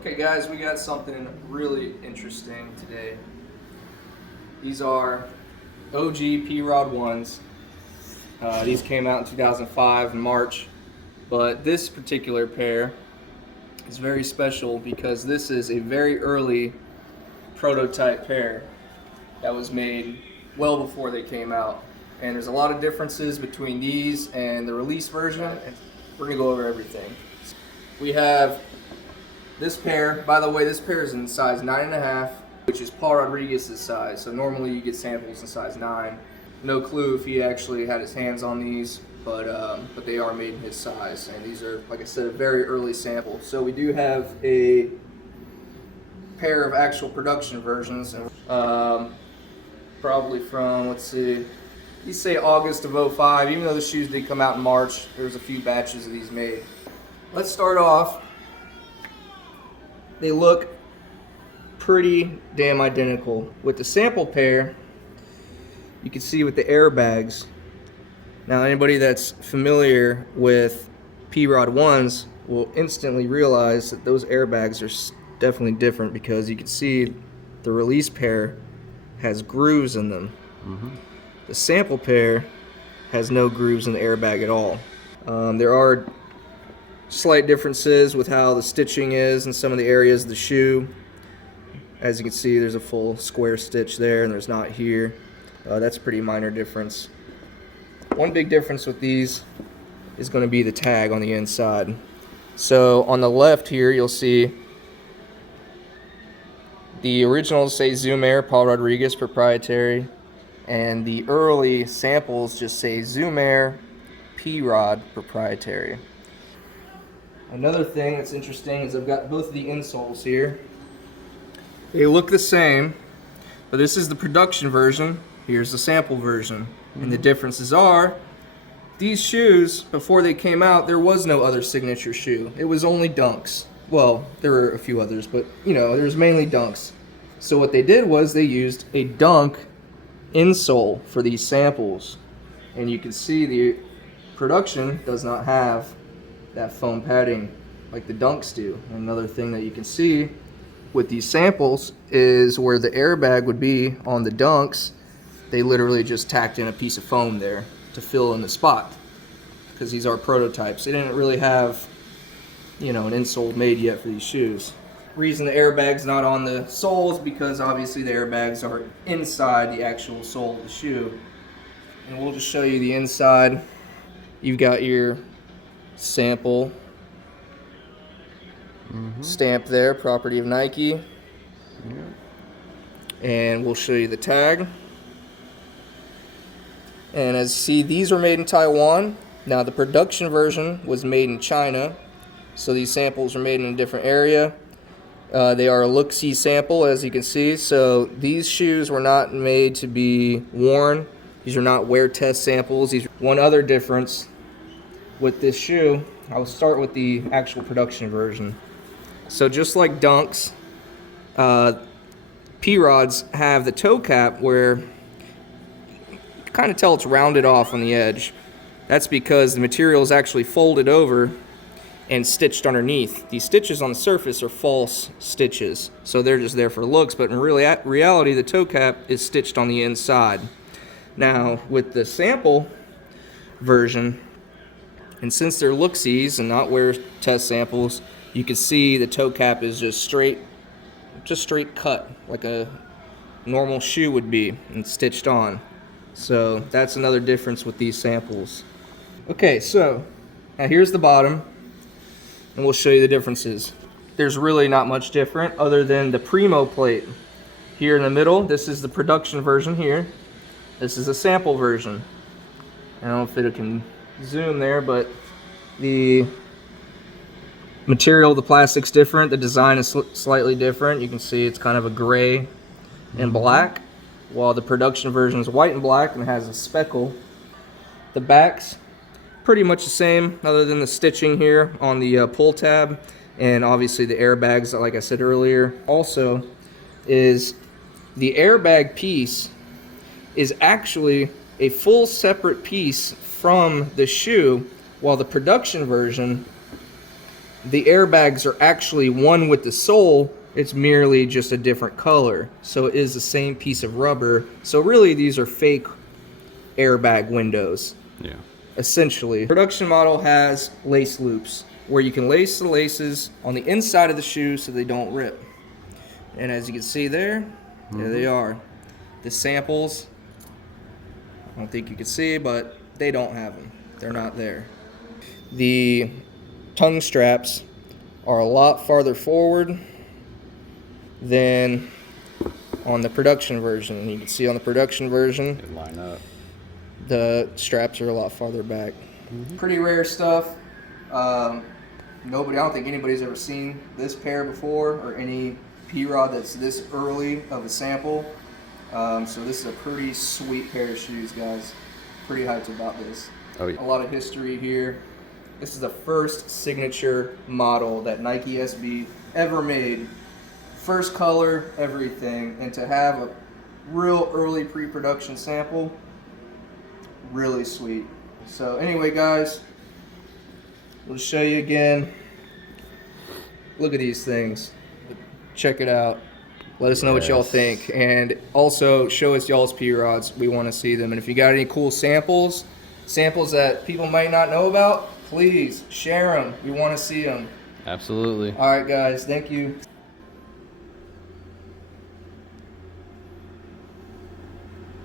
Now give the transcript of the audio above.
Okay guys, we got something really interesting today. These are OG PROD ones. These came out in 2005 in March, but this particular pair is very special because this is a very early prototype pair that was made well before they came out. And there's a lot of differences between these and the release version, and we're gonna go over everything. We have this pair. By the way, this pair is in size 9.5, which is Paul Rodriguez's size. So normally you get samples in size 9. No clue if he actually had his hands on these, but they are made in his size. And these are, like I said, a very early sample. So we do have a pair of actual production versions, and probably from, let's see, you say August of 05. Even though the shoes did come out in March, there's a few batches of these made. Let's start off. They look pretty damn identical. With the sample pair, you can see with the airbags. Now anybody that's familiar with PROD ones will instantly realize that those airbags are definitely different, because you can see the release pair has grooves in them. The sample pair has no grooves in the airbag at all. There are slight differences with how the stitching is in some of the areas of the shoe. As you can see, there's a full square stitch there and there's not here. That's a pretty minor difference. One big difference with these is going to be the tag on the inside. So on the left here, you'll see the originals say Zoom Air Paul Rodriguez proprietary, and the early samples just say Zoom Air PROD proprietary. Another thing that's interesting is I've got both of the insoles here. They look the same, but this is the production version. Here's the sample version. And the differences are, these shoes, before they came out, there was no other signature shoe. It was only Dunks. Well, there were a few others, but you know, there's mainly Dunks. So what they did was they used a Dunk insole for these samples. And you can see the production does not have that foam padding like the Dunks do. Another thing that you can see with these samples is where the airbag would be on the Dunks, they literally just tacked in a piece of foam there to fill in the spot, because these are prototypes. They didn't really have, you know, an insole made yet for these shoes. Reason the airbag's not on the soles, because obviously the airbags are inside the actual sole of the shoe. And we'll just show you the inside. You've got your sample stamp there, property of Nike. And we'll show you the tag. And as you see, these were made in Taiwan. Now the production version was made in China, so these samples are made in a different area. They are a looksee sample, as you can see. So these shoes were not made to be worn. These are not wear test samples. One other difference with this shoe, I'll start with the actual production version. So just like Dunks, P-Rods have the toe cap where you kind of tell it's rounded off on the edge. That's because the material is actually folded over and stitched underneath. These stitches on the surface are false stitches, so they're just there for looks, but in reality the toe cap is stitched on the inside. Now with the sample version, and since they're look-sees and not wear test samples, you can see the toe cap is just straight cut like a normal shoe would be and stitched on. So that's another difference with these samples. Okay, so now here's the bottom, and we'll show you the differences. There's really not much different other than the Primo plate. Here in the middle, this is the production version here. This is a sample version. I don't know if it can zoom there, but the material, the plastic's different, the design is slightly different. You can see it's kind of a gray and black, while the production version is white and black and has a speckle. The back's pretty much the same, other than the stitching here on the pull tab, and obviously the airbags, like I said earlier. Also, is the airbag piece is actually a full separate piece from the shoe, while the production version The airbags are actually one with the sole. It's merely just a different color. So it is the same piece of rubber. So really these are fake airbag windows. Yeah. Essentially. Production model has lace loops where you can lace the laces on the inside of the shoe so they don't rip. And as you can see there, there they are. The samples, I don't think you can see, but they don't have them. They're not there. The tongue straps are a lot farther forward than on the production version. You can see on the production version, They line up. the straps are a lot farther back. Pretty rare stuff. I don't think anybody's ever seen this pair before, or any PROD that's this early of a sample. So this is a pretty sweet pair of shoes, guys. Pretty hyped about this. Oh, yeah. A lot of history here. This is the first signature model that Nike SB ever made. First color, everything. And to have a real early pre-production sample, really sweet. So anyway, guys, we'll show you again. Look at these things. Check it out. Let us know what y'all think. And also show us y'all's PRODs. We want to see them. And if you got any cool samples that people might not know about, please share them. We want to see them. Absolutely. All right, guys. Thank you.